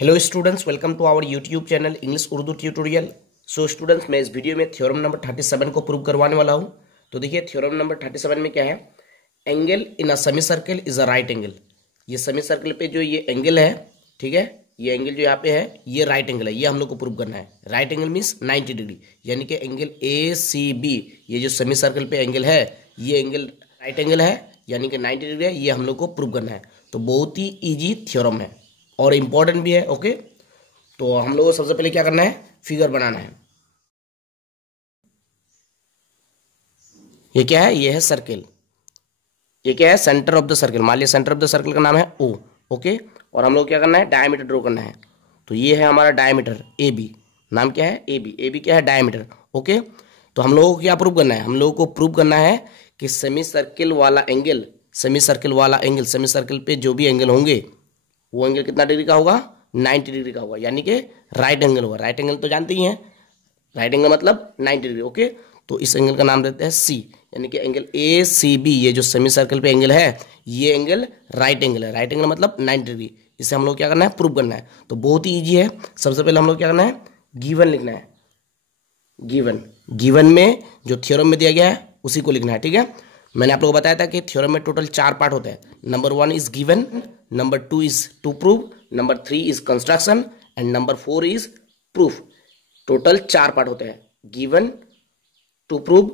Hello students, welcome to our YouTube channel English Urdu tutorial. So students, मैं इस video में theorem number 37 को prove करवाने वाला हूं। तो देखिए, थ्योरम नंबर 37 में क्या है। Angle in a semi circle is a right angle. ये सेमी सर्कल पे जो ये एंगल है, ठीक है, ये एंगल जो यहाँ पे है ये राइट एंगल है। ये हम लोग को प्रूव करना है। राइट एंगल मीन्स 90 डिग्री, यानी कि एंगल ए सी बी, ये जो सेमी सर्कल पे एंगल है ये एंगल राइट एंगल है, यानी कि 90 डिग्री है। ये हम लोग को प्रूव करना है। तो बहुत ही ईजी थ्योरम है और इम्पोर्टेंट भी है। ओके, तो हम लोग को सबसे पहले क्या करना है, फिगर बनाना है। ये क्या है, ये है सर्कल। ये क्या है, सेंटर ऑफ द सर्कल। मान लिया सेंटर ऑफ द सर्कल का नाम है ओ। ओके, और हम लोग क्या करना है, डायमीटर ड्रॉ करना है। तो ये है हमारा डायमीटर ए बी। नाम क्या है, ए बी। ए बी क्या है, डायमीटर। ओके, तो हम लोगों को क्या प्रूव करना है, हम लोगों को प्रूव करना है कि सेमी सर्कल वाला एंगल, सेमी सर्कल वाला एंगल, सेमी सर्कल पे जो भी एंगल होंगे वो एंगल कितना डिग्री का होगा, 90 डिग्री का होगा, यानी कि राइट एंगल होगा। राइट एंगल तो जानते ही हैं, राइट एंगल मतलब 90 डिग्री। ओके, तो इस एंगल का नाम देते हैं सी, यानी कि एंगल ए सी बी। ये जो सेमी सर्कल पे एंगल है ये एंगल राइट एंगल है। राइट एंगल मतलब 90 डिग्री। इसे हम लोग क्या करना है, प्रूव करना है। तो बहुत ही ईजी है। सबसे पहले हम लोग क्या करना है, गिवन लिखना है। गिवन, गिवन में जो थ्योरम में दिया गया है उसी को लिखना है। ठीक है, मैंने आप लोगों को बताया था कि थ्योरम में टोटल 4 पार्ट होते हैं। Number 1 is given, number 2 is to prove, number 3 is construction and number 4 is proof. Total 4 part होते हैं, given, to prove,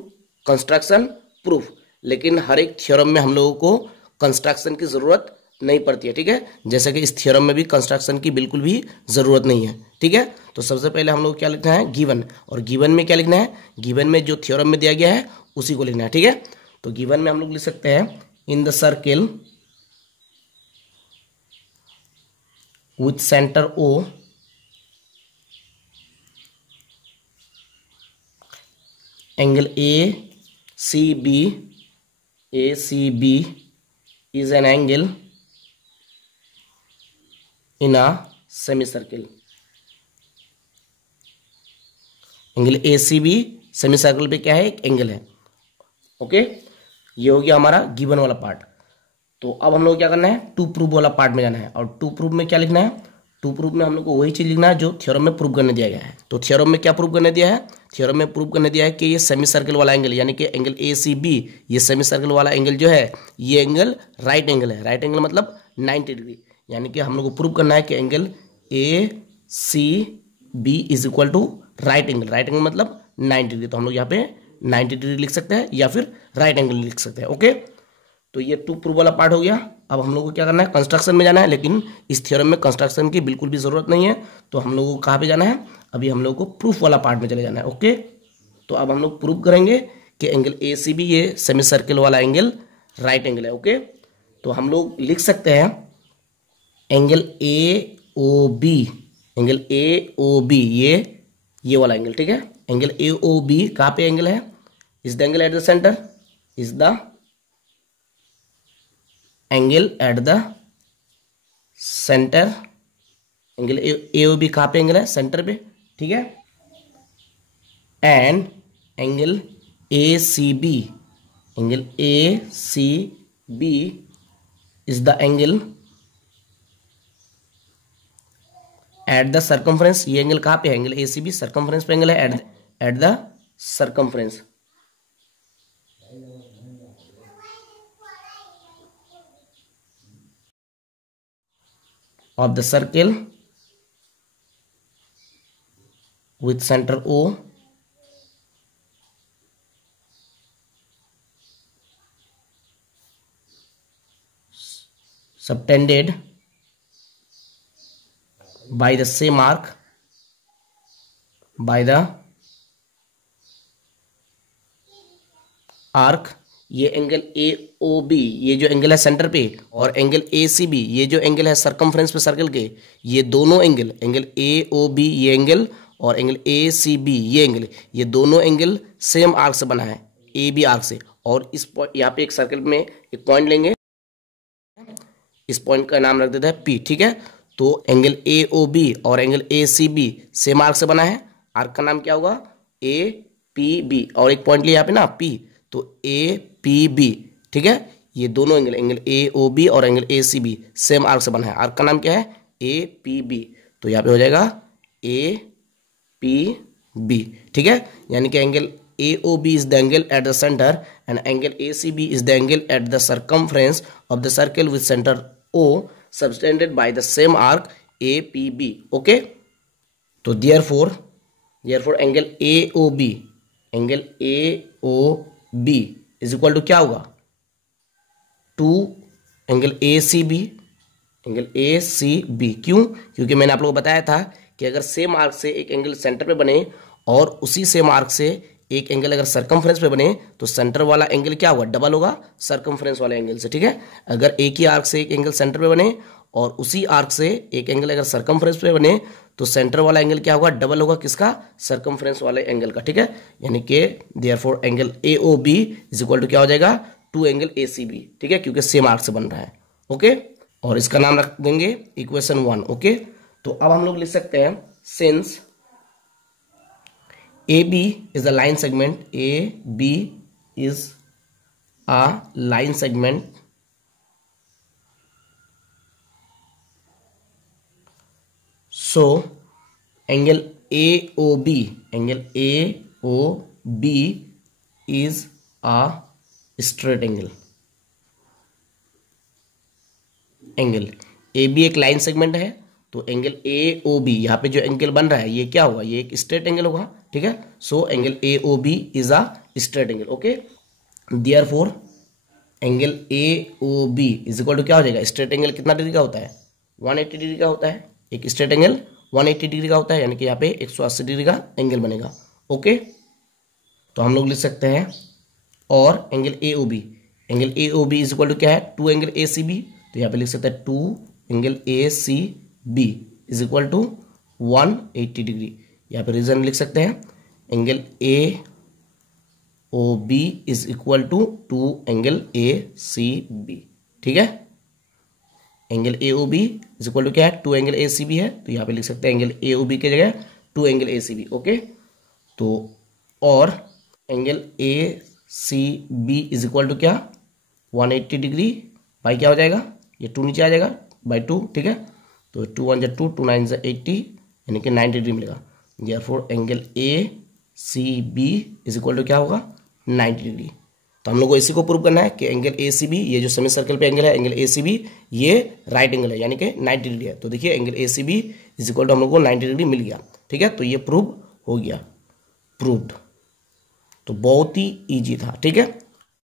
construction, proof. लेकिन हर एक थ्योरम में हम लोगों को कंस्ट्रक्शन की जरूरत नहीं पड़ती है। ठीक है, जैसे कि इस थ्योरम में भी कंस्ट्रक्शन की बिल्कुल भी जरूरत नहीं है। ठीक है, तो सबसे पहले हम लोग क्या लिखना है, गिवन। और गिवन में क्या लिखना है, गिवन में जो थ्योरम में दिया गया है उसी को लिखना है। ठीक है, तो गिवन में हम लोग लिख सकते हैं, in the circle with centre O angle A C B, A C B is an angle in a semicircle. Angle A C B semicircle पे क्या है, एक एंगल है। ओके, ये हो गया हमारा गिवन वाला पार्ट। तो अब हम लोग क्या करना है, टू प्रूव वाला पार्ट में जाना है। और टू प्रूव में क्या लिखना है, टू प्रूव में हम लोग को वही चीज लिखना है जो थ्योरम में प्रूव करने दिया गया है। तो थ्योरम में क्या प्रूव करने दिया है, थ्योरम में प्रूव करने दिया है कि ये सेमी सर्कल वाला एंगल, यानी कि एंगल ए सी बी, ये सेमी सर्कल वाला एंगल जो है ये एंगल राइट एंगल है। राइट एंगल मतलब 90 डिग्री, यानी कि हम लोग को प्रूव करना है कि angle A C B is equal to right angle. Right angle मतलब 90 डिग्री। तो हम लोग यहाँ पे 90 डिग्री लिख सकते हैं या फिर राइट एंगल लिख सकते हैं। ओके, तो ये टू प्रूव वाला पार्ट हो गया। अब हम लोग को क्या करना है, कंस्ट्रक्शन में जाना है। लेकिन इस थ्योरम में कंस्ट्रक्शन की बिल्कुल भी जरूरत नहीं है। तो हम लोगों को कहाँ पे जाना है, अभी हम लोग को प्रूफ वाला पार्ट में चले जाना है। ओके, तो अब हम लोग प्रूव करेंगे कि एंगल ए सी बी, ये सेमी सर्कल वाला एंगल राइट एंगल है। ओके, तो हम लोग लिख सकते हैं angle A O B, angle A O B, ये वाला एंगल। ठीक है, एंगल ए ओ बी कहाँ पे एंगल है, is the angle at the centre, is the angle at the centre. Angle A O B कहाँ पे एंगल है, सेंटर पे। ठीक है, and angle A C B, angle A C B is the angle at the circumference. ये angle कहाँ पे है, angle A C B circumference पे एंगल है, at the circumference of the circle with center O subtended by the same arc, by the arc। ये angle A O B, ये जो angle है सेंटर पे, और एंगल ए सी बी, ये जो एंगल है सरकमफ्रेंस पे सर्कल के, ये दोनों angle, angle A O B ये एंगल और एंगल ए सी बी ये एंगल, ये दोनों एंगल सेम आर्क से बना है, ए बी आर्क से। और इस पॉइंट, यहाँ पे एक सर्कल में एक पॉइंट लेंगे, इस पॉइंट का नाम रख देता है पी। ठीक है, तो एंगल ए ओ बी और angle A C B same arc से बना है। आर्क का नाम क्या होगा, ए पी बी, और एक पॉइंट लिया यहाँ पे ना पी, तो ए पी बी। ठीक है, ये दोनों angle, angle A O B और angle A C B same arc से बना है। आर्क का नाम क्या है, ए पी बी। तो यहाँ पे हो जाएगा ए पी बी, ठीक है। यानी कि angle AOB is the angle at the center and angle ACB is the angle at the circumference of the circle with center O subtended by the same arc APB. Okay, तो therefore angle AOB is equal to क्या होगा, to angle ACB क्यों? क्योंकि मैंने आप लोगों को बताया था कि अगर सेम आर्क से एक एंगल सेंटर पे बने और उसी सेम आर्क से एक एंगल अगर सर्कमफ्रेंस पे बने तो सेंटर वाला एंगल क्या होगा, डबल होगा सर्कमफ्रेंस वाले एंगल से, ठीक है। अगर एक ही आर्क से एक एंगल सेंटर पे बने और उसी आर्क से एक एंगल अगर सर्कमफ्रेंस पे बने तो सेंटर वाला एंगल क्या होगा, डबल होगा किसका, सर्कमफ्रेंस वाले एंगल का, ठीक है। यानी कि therefore angle AOB is equal to क्या हो जाएगा, टू एंगल ACB, ठीक है, क्योंकि सेम आर्क से बन रहा है। ओके, और इसका नाम रख देंगे इक्वेशन 1। ओके, तो अब हम लोग लिख सकते हैं since AB is a line segment, AB is a line segment, so angle AOB is a straight angle। Angle AB एक लाइन सेगमेंट है तो एंगल AOB यहाँ पे जो एंगल बन रहा है ये क्या होगा, ये एक स्ट्रेट एंगल होगा, ठीक है। So angle AOB is a straight angle. Okay, therefore angle AOB is equal to क्या हो जाएगा, स्ट्रेट एंगल कितना डिग्री का होता है, 180 डिग्री का होता है। एक स्ट्रेट एंगल 180 डिग्री का होता है, यानी कि यहाँ पे 180 डिग्री का एंगल बनेगा। ओके, तो हम लोग लिख सकते हैं और angle AOB is equal to क्या है, टू एंगल ACB, तो यहाँ पे लिख सकते हैं two angle ACB is equal to 180 degree. यहाँ पे रीजन लिख सकते हैं angle AOB is equal to two angle ACB, ठीक है। Angle AOB is equal to क्या है, टू एंगल ACB है, तो यहाँ पे लिख सकते हैं एंगल AOB की जगह टू एंगल ACB। ओके, तो और angle ACB is equal to क्या, 180 डिग्री बाई क्या हो जाएगा, ये 2 नीचे आ जाएगा बाई 2, ठीक है। तो 2 1 2 2 9 80, यानी कि 90 डिग्री मिलेगा। Therefore angle ACB is equal to क्या होगा, 90 डिग्री। तो हम लोग को इसी को प्रूव करना है कि एंगल ACB, ये जो सेमी सर्कल पे एंगल है एंगल ACB, ये राइट एंगल है, यानी कि 90 डिग्री है। तो देखिए angle ACB is equal to हम लोग को 90 डिग्री मिल गया, ठीक है। तो ये प्रूव हो गया, प्रूव्ड। तो बहुत ही ईजी था, ठीक है।